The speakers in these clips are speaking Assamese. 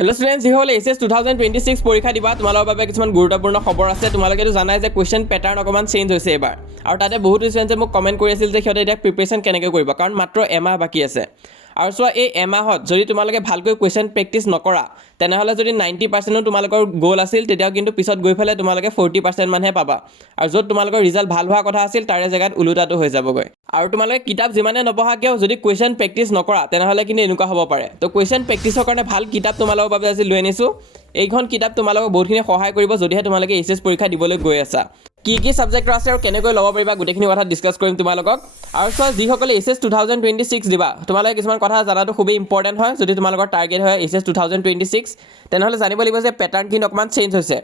হেল্ল' ষ্টুডেণ্টছ, যিসকলে এইচএছ 2026 পৰীক্ষা দিবা তোমালোকৰ বাবে কিছুমান গুৰুত্বপূৰ্ণ খবৰ আছে। তোমালোকেতো জানাই যে কুৱেশ্যন পেটাৰ্ণ অকণমান চেঞ্জ হৈছে এইবাৰ, আৰু তাতে বহুতো ষ্টুডেণ্টে মোক কমেণ্ট কৰি আছিল যে সিহঁতে এতিয়া প্ৰিপেৰেশ্যন কেনেকৈ কৰিব, কাৰণ মাত্ৰ এমাহ বাকী আছে। আৰু চোৱা, এই এমাহত যদি তোমালোকে ভালকৈ কুৱেশ্যন প্ৰেক্টিছ নকৰা, তেনেহ'লে যদি 90% তোমালোকৰ গ'ল আছিল, তেতিয়াও কিন্তু পিছত গৈ পেলাই তোমালোকে 40% মানহে পাবা, আৰু য'ত তোমালোকৰ ৰিজাল্ট ভাল হোৱা কথা আছিল তাৰে জেগাত ওলোটাটো হৈ যাবগৈ। আৰু তোমালোকে কিতাপ যিমানে নপঢ়া কিয়, যদি কুৱেশ্যন প্ৰেক্টিছ নকৰা তেনেহ'লে কিন্তু এনেকুৱা হ'ব পাৰে। তো কুৱেশ্যন প্ৰেক্টিছৰ কাৰণে ভাল কিতাপ তোমালোকৰ বাবে আজি লৈ আনিছোঁ। এইখন কিতাপ তোমালোকক বহুতখিনি সহায় কৰিব যদিহে তোমালোকে এইচএছ পৰীক্ষা দিবলৈ গৈ আছা। কি ছাবজেক্টৰ আছে আৰু কেনেকৈ ল'ব পাৰিবা গোটেইখিনি কথা ডিছকাছ কৰিম তোমালোকক। আৰু চোৱা, যিসকলে এইচএছ 2026 দিবা, তোমালোকে কিছুমান কথা জনাটো খুবেই ইম্পৰ্টেণ্ট হয়। যদি তোমালোকৰ টাৰ্গেট হয় এইচএছ 2026, তেনেহ'লে জানিব লাগিব যে পেটাৰ্ণ কিন্তু অকণমান চেঞ্জ হৈছে।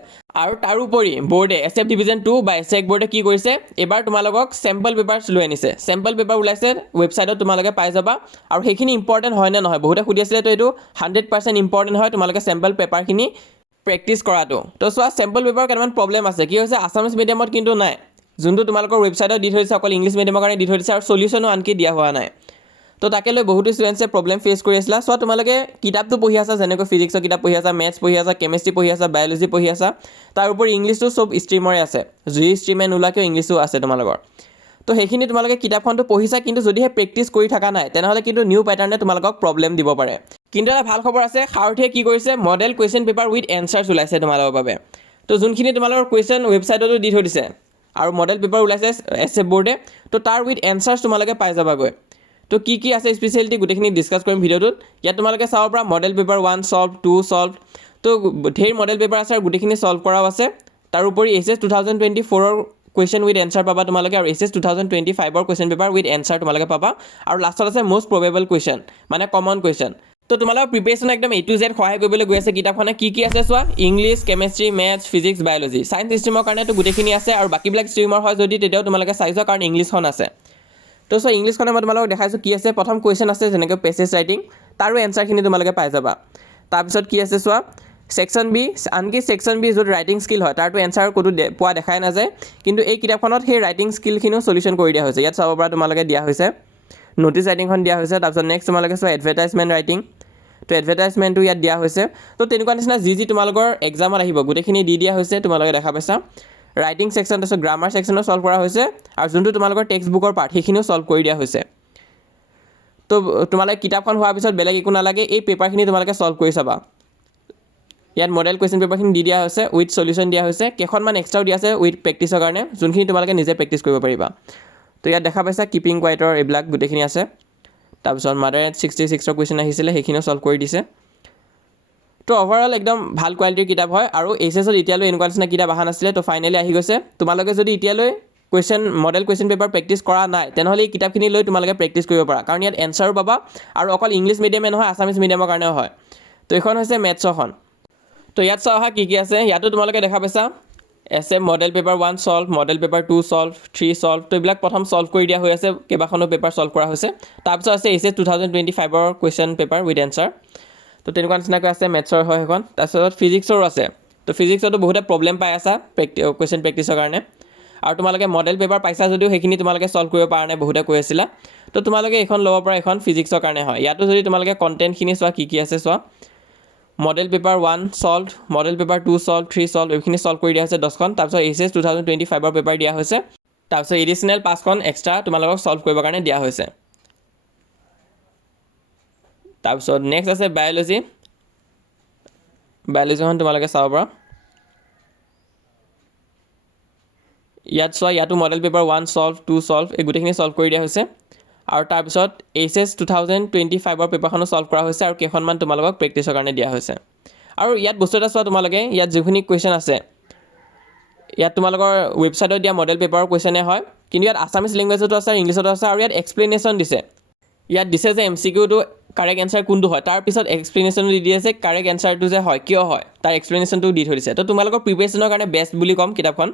আৰু তাৰোপৰি বৰ্ডে SF ডিভিজন 2 বা SEC বৰ্ডে কি কৰিছে, এইবাৰ তোমালোকক চেম্পল পেপাৰ্ছ লৈ আনিছে। চেম্পল পেপাৰ ওলাইছে, ৱেবছাইটত তোমালোকে পাই যাবা। আৰু সেইখিনি ইম্পৰ্টেণ্ট হয় নে নহয়, বহুতে সুধি আছিলে, তো এইটো 100% ইম্পৰ্টেণ্ট হয় তোমালোকে চেম্পল পেপাৰখিনি প্ৰেক্টিছ কৰাটো। তো চোৱা, চেম্পল পেপাৰৰ কেইটামান প্ৰব্লেম আছে। কি হৈছে, আছামিজ মিডিয়ামত কিন্তু নাই, যোনটো তোমালোকৰ ৱেবছাইটত দি থৈ দিছে অকল ইংলিছ মিডিয়ামৰ কাৰণে দি থৈ দিছে, আৰু চলিউশ্যনো আনকি দিয়া হোৱা নাই। তো তাকে লৈ বহুতো ষ্টুডেণ্টছে প্ৰব্লেম ফেচ কৰি আছিলা। চোৱা, তোমালোকে কিতাপটো পঢ়ি আছা, যেনেকৈ ফিজিক্সৰ কিতাপ পঢ়ি আছা, মেথছ পঢ়ি আছা, কেমেষ্ট্ৰি পঢ়ি আছা, বায়'লজি পঢ়ি আছা, তাৰ উপৰি ইংলিছটো চব ষ্ট্ৰীমৰে আছে, যি ষ্ট্ৰীমে নোলোৱাকৈ ইংলিছো আছে তোমালোকৰ। তো সেইখিনি তোমালোকে কিতাপখনটো পঢ়িছা, কিন্তু যদিহে প্ৰেক্টিছ কৰি থকা নাই, তেনেহ'লে কিন্তু নিউ পেটাৰ্ণে তোমালোকক প্ৰব্লেম দিব পাৰে। কিন্তু এটা ভাল খবৰ আছে, সাৰথিয়ে কি কৰিছে, model question paper with answers ওলাইছে তোমালোকৰ বাবে। তো যোনখিনি তোমালোকৰ কুৱেশ্যন ৱেবছাইটতো দি থৈ দিছে, আৰু মডেল পেপাৰ ওলাইছে SF বৰ্ডে, তো তাৰ উইথ এনচাৰ্ছ তোমালোকে পাই যাবাগৈ। তো কি আছে স্পেচিয়েলিটি গোটেইখিনি ডিছকাছ কৰিম ভিডিঅ'টোত। ইয়াত তোমালোকে চাব পৰা মডেল পেপাৰ 1 ছল্ভ, 2 ছল্ভ, তো ঢেৰ মডেল পেপাৰ আছে আৰু গোটেইখিনি ছল্ভ কৰাও আছে। তাৰোপৰি এইচএছ 2024ৰ কুৱেশ্যন উইথ এনচাৰ পাবা তোমালোকে, আৰু এইচএছ 2025ৰ কুৱেশ্যন পেপাৰ উইথ এনচাৰ তোমালোকে পাবা। আৰু লাষ্টত আছে মষ্ট প্ৰবেবল কুৱেশ্যন, মানে কমন কুৱেশ্যন। তো তোমালোকৰ প্ৰিপেৰেশ্যন একদম A to Z সহায় কৰিবলৈ গৈ আছে কিতাপখনে। কি আছে চোৱা, English, chemistry, maths, physics, biology, science ষ্ট্ৰীমৰ কাৰণেতো গোটেইখিনি আছে, আৰু বাকীবিলাক ষ্ট্ৰীমৰ হয় যদি তেতিয়াও তোমালোকে চাই যোৱা, কাৰণ ইংলিছখন আছে। তো চোৱা, ইংলিছখনে মই তোমালোকক দেখাইছোঁ কি আছে। প্ৰথম কুৱেশ্যন আছে যেনেকৈ পেছেজ ৰাইটিং, তাৰো এনচাৰখিনি তোমালোকে পাই যাবা। তাৰপিছত কি আছে চোৱা, ছেকশ্যন বি, আনকি ছেকশ্যন বি য'ত ৰাইটিং স্কিল হয় তাৰতো এনচাৰ ক'তো পোৱা দেখাই নাযায়, কিন্তু এই কিতাপখনত সেই ৰাইটিং স্কিলখিনিও চলিউশ্যন কৰি দিয়া হৈছে। ইয়াত চাব পৰা তোমালোকে দিয়া হৈছে, ন'টিছ ৰাইটিংখন দিয়া হৈছে। তাৰপিছত নেক্সট তোমালোকে চোৱা এডভাৰটাইজমেণ্ট ৰাইটিং, তো এডভাৰটাইজমেণ্টটো ইয়াত দিয়া হৈছে। তো তেনেকুৱা নিচিনা যি তোমালোকৰ এক্সামত আহিব গোটেইখিনি দি দিয়া হৈছে, তোমালোকে দেখা পাইছা। ৰাইটিং ছেকশ্যন, তাৰপিছত গ্ৰামাৰ ছেকশ্যনো ছল্ভ কৰা হৈছে, আৰু যোনটো তোমালোকৰ টেক্সট বুকৰ পাৰ্ট সেইখিনিও ছল্ভ কৰি দিয়া হৈছে। তো তোমালোকে কিতাপখন হোৱাৰ পিছত বেলেগ একো নালাগে, এই পেপাৰখিনি তোমালোকে ছল্ভ কৰি চাবা। ইয়াত মডেল কুৱেশ্যন পেপাৰখিনি দি দিয়া হৈছে, উইথ চলিউশ্যন দিয়া হৈছে, কেইখনমান এক্সট্ৰাও দিয়া আছে উইথ প্ৰেক্টিছৰ কাৰণে, যোনখিনি তোমালোকে নিজে প্ৰেক্টিছ কৰিব পাৰিবা। তো ইয়াত দেখা পাইছা কিপিং কোৱাইটৰ এইবিলাক গোটেইখিনি আছে। তাৰপিছত মাদাৰ এট 66ৰ কুৱেশ্যন আহিছিলে, সেইখিনিও ছল্ভ কৰি দিছে। তো অভাৰঅল একদম ভাল কোৱালিটিৰ কিতাপ হয়, আৰু এইচএছত এতিয়ালৈ এনেকুৱা নিচিনা কিতাপ অহা নাছিলে, তো ফাইনেলি আহি গৈছে। তোমালোকে যদি এতিয়ালৈ মডেল কুৱেশ্যন পেপাৰ প্ৰেক্টিছ কৰা নাই, তেনেহ'লে এই কিতাপখিনি লৈ তোমালোকে প্ৰেক্টিছ কৰিব পাৰা, কাৰণ ইয়াত এনচাৰো পাবা, আৰু অকল ইংলিছ মিডিয়ামে নহয় আছামিজ মিডিয়ামৰ কাৰণেও হয়। তো এইখন হৈছে মেথছৰখন। তো ইয়াত চোৱা অহা কি আছে, ইয়াতো তোমালোকে দেখা পাইছা SF model paper 1 solve, model paper 2 solve, 3 solve, তো এইবিলাক প্ৰথম ছল্ভ কৰি দিয়া হৈ আছে, কেইবাখনো পেপাৰ ছল্ভ কৰা হৈছে। তাৰপিছত আছে এইচএছ 2025ৰ কুৱেশ্যন পেপাৰ উইথ এনচাৰ, তো তেনেকুৱা নিচিনাকৈ আছে। মেথছৰ হয় সেইখন। তাৰপিছত ফিজিক্সৰো আছে, তো ফিজিক্সতো বহুতে প্ৰব্লেম পাই আছা কুৱেশ্যন প্ৰেক্টিছৰ কাৰণে, আৰু তোমালোকে মডেল পেপাৰ পাইছা যদিও সেইখিনি তোমালোকে ছল্ভ কৰিব পৰা নাই, বহুতে কৈ আছিলা। তো তোমালোকে এইখন ল'ব পৰা, এইখন ফিজিক্সৰ কাৰণে হয়। ইয়াতো যদি তোমালোকে কণ্টেণ্টখিনি চোৱা কি আছে চোৱা, model paper 1 solve, model paper 2 solve, 3 solve, এইখিনি ছল্ভ কৰি দিয়া হৈছে 10খন। তাৰপিছত এইচএছ 2025ৰ পেপাৰ দিয়া হৈছে, তাৰপিছত এডিশ্যনেল 5খন এক্সট্ৰা তোমালোকক ছল্ভ কৰিবৰ কাৰণে দিয়া হৈছে। তাৰপিছত নেক্সট আছে বায়'লজি, বায়'লজিখন তোমালোকে চাব পৰা। ইয়াত চোৱা, ইয়াতো মডেল পেপাৰ 1 ছল্ভ, 2 ছল্ভ, এই গোটেইখিনি ছল্ভ কৰি দিয়া হৈছে। আৰু তাৰপিছত এইচএছ 2025ৰ পেপাৰখনো ছল্ভ কৰা হৈছে, আৰু কেইখনমান তোমালোকক প্ৰেক্টিছৰ কাৰণে দিয়া হৈছে। আৰু ইয়াত বস্তু এটা চোৱা, তোমালোকে ইয়াত যিখিনি কুৱেশ্যন আছে, ইয়াত তোমালোকৰ ৱেবছাইটত দিয়া মডেল পেপাৰৰ কুৱেশ্যনে হয়, কিন্তু ইয়াত আছামিজ লেংগুৱেজতো আছে, ইংলিছতো আছে, আৰু ইয়াত এক্সপ্লেনেশ্যন দিছে। ইয়াত দিছে যে MCQটো কাৰেক্ট এনচাৰ কোনটো হয়, তাৰপিছত এক্সপ্লেনেশ্যনো দি দিয়ে যে কাৰেক্ট এনচাৰটো যে হয় কিয় হয়, তাৰ এক্সপ্লেনেশ্যনটো দি থৈ দিছে। তো তোমালোকৰ প্ৰিপেৰেশ্যনৰ কাৰণে বেষ্ট বুলি ক'ম কিতাপখন,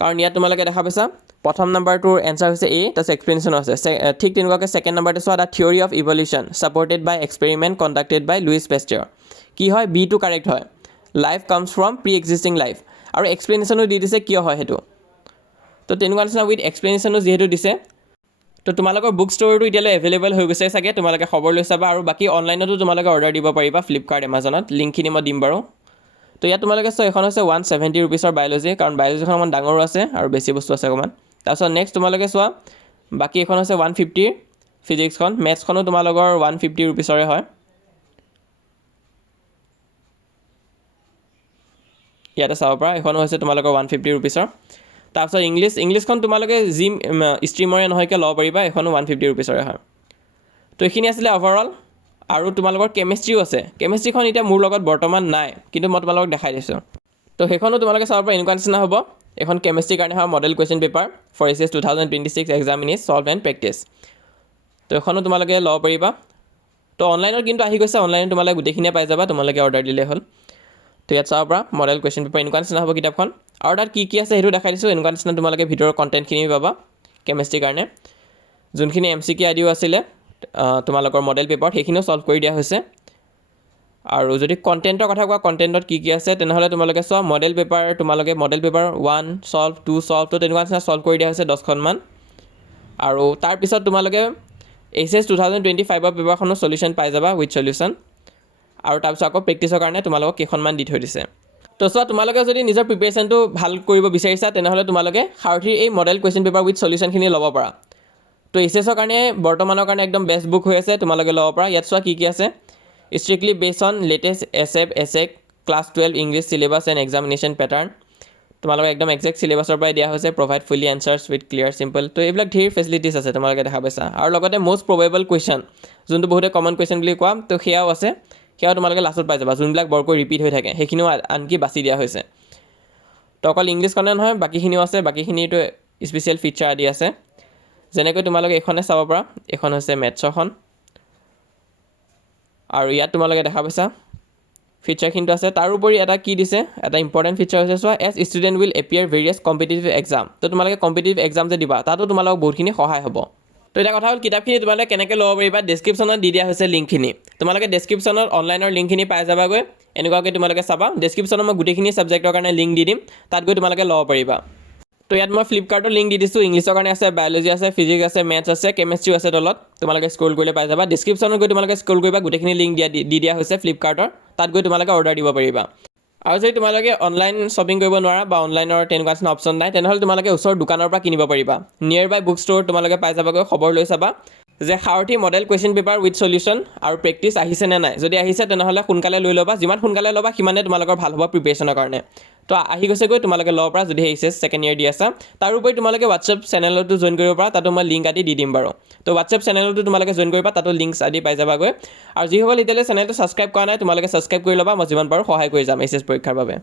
কাৰণ ইয়াত তোমালোকে দেখা পাইছা প্ৰথম নাম্বাৰটোৰ এনচাৰ হৈছে A, তাৰপিছত এক্সপ্লেনেশ্যনো আছে। ঠিক তেনেকুৱাকৈ ছেকেণ্ড নাম্বাৰটো চোৱা, the theory of evolution supported by experiment conducted by Louis Pasteur. কি হয়, Bটো কাৰেক্ট হয়, life comes from pre existing life, আৰু এক্সপ্লেনেশ্যনো দি দিছে কিয় হয় সেইটো। তো তেনেকুৱা নিচিনা উইথ এক্সপ্লেনেশ্যনো যিহেতু দিছে, তো তোমালোকৰ বুক ষ্ট'ৰটো এতিয়ালৈ এভেইলেবল হৈ গৈছে চাগে, তোমালোকে খবৰ লৈ চাবা। আৰু বাকী অনলাইনতো তোমালোকে অৰ্ডাৰ দিব পাৰিবা ফ্লিপকাৰ্ট এমাজনত, লিংকখিনি মই দিম বাৰু। তো ইয়াত তোমালোকে চোৱা এখন হৈছে 170 ৰুপিছৰ বায়'লজি, কাৰণ বায়'লজিখন অকণমান ডাঙৰো আছে আৰু বেছি বস্তু আছে অকণমান। তাৰপিছত নেক্সট তোমালোকে চোৱা বাকী এখন হৈছে 150 ফিজিক্সখন, মেথছখনো তোমালোকৰ 150 ৰুপিছৰে হয়। ইয়াতে চাব পৰা এখনো হৈছে তোমালোকৰ 150 ৰুপিছৰ। তাৰপিছত ইংলিছখন তোমালোকে যি ষ্ট্ৰীমৰে নহয় কিয় ল'ব পাৰিবা, এখনো 150 ৰুপিছৰে হয়। তো এইখিনি আছিলে অভাৰঅল। আৰু তোমালোকৰ কেমেষ্ট্ৰিও আছে, কেমেষ্ট্ৰিখন এতিয়া মোৰ লগত বৰ্তমান নাই, কিন্তু মই তোমালোকক দেখাই দিছোঁ। তো সেইখনো তোমালোকে চাব পৰা এনেকুৱা নিচিনা হ'ব। এখন কেমেষ্ট্ৰিৰ কাৰণে হয় model question paper for S 2026 exam in solve and practice. তো এখনো তোমালোকে ল'ব পাৰিবা। তো অনলাইনত কিন্তু আহি গৈছে, অনলাইনত তোমালোকে গোটেইখিনিয়ে পাই যাবা, তোমালোকে অৰ্ডাৰ দিলেই হ'ল। তো ইয়াত চাব পৰা মডেল কুৱেশ্যন পেপাৰ এনেকুৱা নিচিনা হ'ব কিতাপখন। আৰু তাত কি আছে সেইটো দেখাই দিছোঁ। এনেকুৱা নিচিনা তোমালোকে ভিতৰৰ কণ্টেণ্টখিনি পাবা কেমেষ্ট্ৰিৰ কাৰণে। যোনখিনি MCQ আদিও আছিলে তোমালোকৰ মডেল পেপাৰত, সেইখিনিও ছল্ভ কৰি দিয়া হৈছে। আৰু যদি কণ্টেণ্টৰ কথা কোৱা, কণ্টেণ্টত কি আছে তেনেহ'লে তোমালোকে চোৱা মডেল পেপাৰ 1 ছল্ভ 2 ছল্ভ, তো তেনেকুৱা নিচিনা ছল্ভ কৰি দিয়া হৈছে 10খনমান। আৰু তাৰপিছত তোমালোকে HS 2025ৰ পেপাৰখনো চলিউশ্যন পাই যাবা উইথ চলিউশ্যন। আৰু তাৰপিছত আকৌ প্ৰেক্টিছৰ কাৰণে তোমালোকক কেইখনমান দি থৈ দিছে। তো চোৱা তোমালোকে যদি নিজৰ প্ৰিপেৰেশ্যনটো ভাল কৰিব বিচাৰিছা তেনেহ'লে তোমালোকে সাৰথীৰ এই মডেল কুৱেশ্যন পেপাৰ উইথ চলিউশ্যনখিনি ল'ব পাৰা। তো HSৰ কাৰণে বৰ্তমানৰ কাৰণে একদম বেষ্ট বুক হৈ আছে, তোমালোকে ল'ব পাৰা। ইয়াত চোৱা কি আছে, strictly based on latest AHSEC class 12 English syllabus and examination pattern. তোমালোকে একদম একজেক্ট চিলেবাছৰ পৰাই দিয়া হৈছে। প্ৰভাইড ফুলি এনচাৰ্ছ উইথ ক্লিয়াৰ চিম্পল। তো এইবিলাক ধেৰ ফেচিলিটিছ আছে, তোমালোকে দেখা পাইছা। আৰু লগতে মষ্ট প্ৰবেবল কুৱেশ্যন, যোনটো বহুতে কমন কুৱেশ্যন বুলি কোৱা, তো সেয়াও আছে। সেয়াও তোমালোকে লাষ্টত পাই যাবা, যোনবিলাক বৰকৈ ৰিপিট হৈ থাকে সেইখিনিও আনকি বাছি দিয়া হৈছে। তো অকল ইংলিছখনে নহয় বাকীখিনিও আছে, বাকীখিনিতো স্পেচিয়েল ফিচাৰ আদি আছে। যেনেকৈ তোমালোকে এইখনে চাব পৰা, এইখন হৈছে মেথছৰখন। আৰু ইয়াত তোমালোকে দেখা পাইছা ফিচাৰখিনিটো আছে। তাৰোপৰি এটা কি দিছে, এটা ইম্পৰ্টেণ্ট ফিচাৰ হৈছে চোৱা as student will appear various competitive exam. তো তোমালোকে কম্পিটিটিভ এক্সাম যে দিবা তাতো তোমালোকক বহুতখিনি সহায় হ'ব। তো এটা কথা হ'ল কিতাপখিনি তোমালোকে কেনেকৈ ল'ব পাৰিবা, ডেছক্ৰিপশ্যনত দি দিয়া হৈছে লিংকখিনি। তোমালোকে ডেছক্ৰিপশ্যনত অনলাইনৰ লিংকখিনি পাই যাবাগৈ। এনেকুৱাকৈ তোমালোকে চাবা, ডেছক্ৰিপশ্যনত মই গোটেইখিনি ছাবজেক্টৰ কাৰণে লিংক দি দিম, তাত গৈ তোমালোকে ল'ব পাৰিবা। তো ইয়াত মই ফ্লিপকাৰ্টৰ লিংক দি দিছোঁ। ইংলিছৰ কাৰণে আছে, বায়'লজি আছে, ফিজিক্স আছে, মেথছ আছে, কেমেষ্ট্ৰিও আছে তলত। তোমালোকে স্ক্ৰল কৰিলে পাই যাবা। ডেছক্ৰিপশ্যনত গৈ তোমালোকে স্ক্ৰল কৰিবা, গোটেইখিনি লিংক দি দিয়া হৈছে ফ্লিপকাৰ্টৰ, তাত গৈ তোমালোকে অৰ্ডাৰ দিব পাৰিবা। আৰু যদি তোমালোকে অনলাইন শ্বপিং কৰিব নোৱাৰা বা অনলাইনৰ তেনেকুৱা নিচিনা অপশ্যন নাই, তেনেহ'লে তোমালোকে ওচৰৰ দোকানৰ পৰা কিনিব পাৰিবা। নিয়েৰ বাই বুক ষ্ট'ৰ তোমালোকে পাই যাবাগৈ। খবৰ লৈ চাবা যে সাৰথী model question paper with solution আৰু প্ৰেক্টিছ আহিছে নে নাই। যদি আহিছে তেনেহ'লে সোনকালে লৈ ল'বা, যিমান সোনকালে ল'বা সিমানে তোমালোকৰ ভাল হ'ব প্ৰিপেৰেশ্যনৰ কাৰণে। তো আহি গৈছেগৈ, তোমালোকে ল'ব পৰা যদি HS ছেকেণ্ড ইয়েৰ দি আছা। তাৰোপৰি তোমালোকে হোৱাটছএপ চেনেলতো জইন কৰিব পাৰা, তাতো মই লিংক আদি দি দিম বাৰু। তো হোৱাটছএপ চেনেলতো তোমালোকে জইন কৰিবা, তাতো লিংকছ আদি পাই যাবাগৈ। আৰু যিসকল এতিয়ালৈ চেনেলটো ছাবস্ক্ৰাইব কৰা নাই তোমালোকে ছাবস্ক্ৰাইব কৰি ল'বা, মই যিমান পাৰোঁ সহায় কৰি যাম HS পৰীক্ষাৰ বাবে।